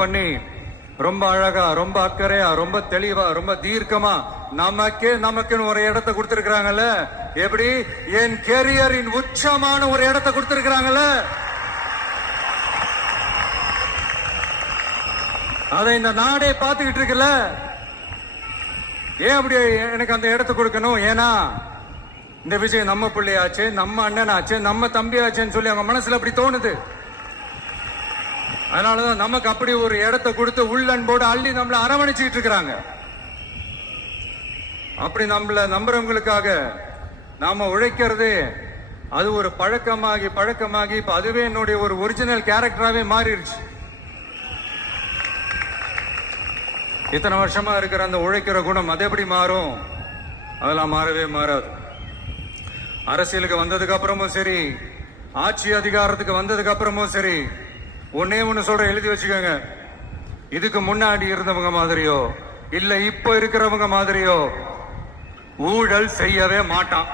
பண்ணி ரொம்ப அழகா, ரொம்ப அக்கறையா, ரொம்ப தெளிவா, ரொம்ப தீர்க்கமா நமக்குன்னு ஒரு இடத்தை கொடுத்திருக்கிறாங்கல்ல. எப்படி என் கேரியரின் உச்சமான ஒரு இடத்தை கொடுத்திருக்கிறாங்கல்ல. அதை இந்த நாடே பார்த்துக்கிட்டு இருக்குல்ல. ஏன் அப்படி எனக்கு அந்த இடத்தை கொடுக்கணும்? ஏன்னா இந்த விஷயம் நம்ம பிள்ளையாச்சு, நம்ம அண்ணனாச்சு, நம்ம தம்பி ஆச்சுன்னு சொல்லி அவங்க மனசுல அப்படி தோணுது. அதனாலதான் நமக்கு அப்படி ஒரு இடத்தை கொடுத்து உள்ளன்போடு அள்ளி நம்மள அரவணைச்சுக்கிட்டு இருக்கிறாங்க. அப்படி நம்மள நம்புறவங்களுக்காக நாம உழைக்கிறது அது ஒரு பழக்கமாகி இப்ப அதுவே என்னுடைய ஒரு ஒரிஜினல் கேரக்டராவே மாறிடுச்சு. இத்தனை வருஷமா இருக்கிற அந்த உழைக்கிற குணம் அது எப்படி மாறும்? அதெல்லாம் மாறவே மாறாது. அரசியலுக்கு வந்ததுக்கு அப்புறமும் சரி, ஆட்சி அதிகாரத்துக்கு வந்ததுக்கு அப்புறமும் சரி, ஒன்னே ஒண்ணு சொல்ற, எழுதி வச்சுக்கோங்க. இதுக்கு முன்னாடி இருந்தவங்க மாதிரியோ இல்ல இப்ப இருக்கிறவங்க மாதிரியோ ஊழல் செய்யவே மாட்டான்.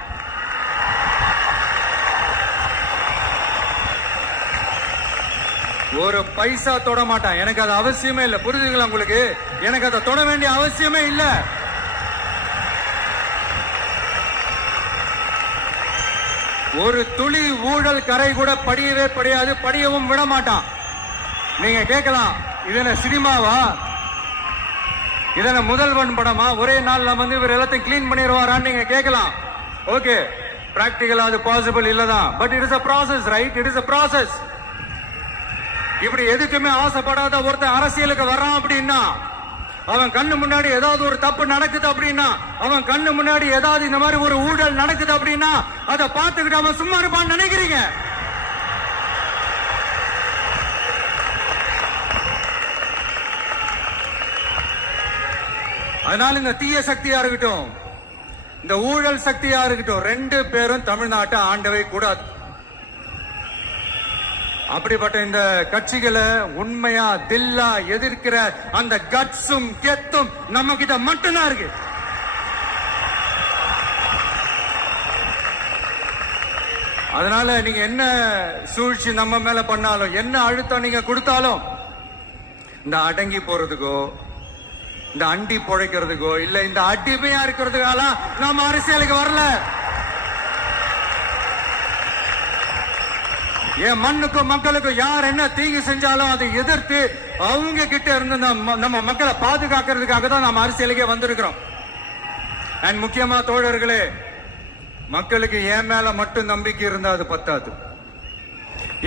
ஒரு பைசா தொட மாட்டான். எனக்கு அது அவசியமே இல்லை. புரிஞ்சுங்களா உங்களுக்கு? எனக்கு அதை தொட வேண்டிய அவசியமே இல்லை. ஒரு துளி ஊழல் கரை கூட படியவே படியாது, படியவும் விட மாட்டான். நீங்க கேட்கலாம், இது என்ன சினிமாவா? இது என்ன முதல்வன் படமா? ஒரே நாள் வந்து இவர் எல்லாத்தையும் கிளீன் பண்ணிடுவாரான்னு நீங்க கேட்கலாம். ஓகே, பிராக்டிகலா அது பாசிபிள் இல்லதான். But it is a process, right? It is a process. இப்படி எதுக்குமே ஆசைப்படாத ஒருத்தன் அரசியலுக்கு வர்றான் அப்படின்னா, அவன் கண்ணு முன்னாடி ஏதாவது ஒரு தப்பு நடக்குது அப்படின்னா, அவன் கண்ணு முன்னாடி ஏதாவது இந்த மாதிரி ஒரு ஊழல் நடக்குது அப்படின்னா, அதை பார்த்துக்கிட்டு அவன் சும்மா இருப்பான்னு நினைக்கிறீங்க? அதனால இந்த தீய சக்தியா இருக்கட்டும், இந்த ஊழல் சக்தியா இருக்கட்டும், ரெண்டு பேரும் தமிழ்நாட்டை ஆண்டவே கூடாது. அப்படிப்பட்ட இந்த கட்சிகளை உண்மையா தில்லா எதிர்க்கிற அந்த கட்ஸும் கெத்தும் நம்ம கிட்ட மட்டும்தான் இருக்கு. அதனால நீங்க என்ன சூழ்ச்சி நம்ம மேல பண்ணாலும், என்ன அழுத்தம் நீங்க கொடுத்தாலும், இந்த அடங்கி போறதுக்கோ, இந்த அண்டி பொழைக்கிறதுக்கோ, இல்ல இந்த அடிமையா இருக்கிறதுக்கால நாம அரசியலுக்கு வரல. என் மண்ணுக்கும் மக்களுக்கும் யார் என்ன தீங்கு செஞ்சாலும் அதை எதிர்த்து அவங்க கிட்ட இருந்து நம்ம மக்களை பாதுகாக்கிறதுக்காக தான் நம்ம அரசியலுக்கே வந்திருக்கிறோம். அண்ட் முக்கியமா தோழர்களே, மக்களுக்கு என் மேல மட்டும் நம்பிக்கை இருந்தா அது பத்தாது.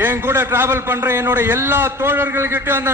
என் கூட டிராவல் பண்ற என்னோட எல்லா தோழர்கள்கிட்ட அந்த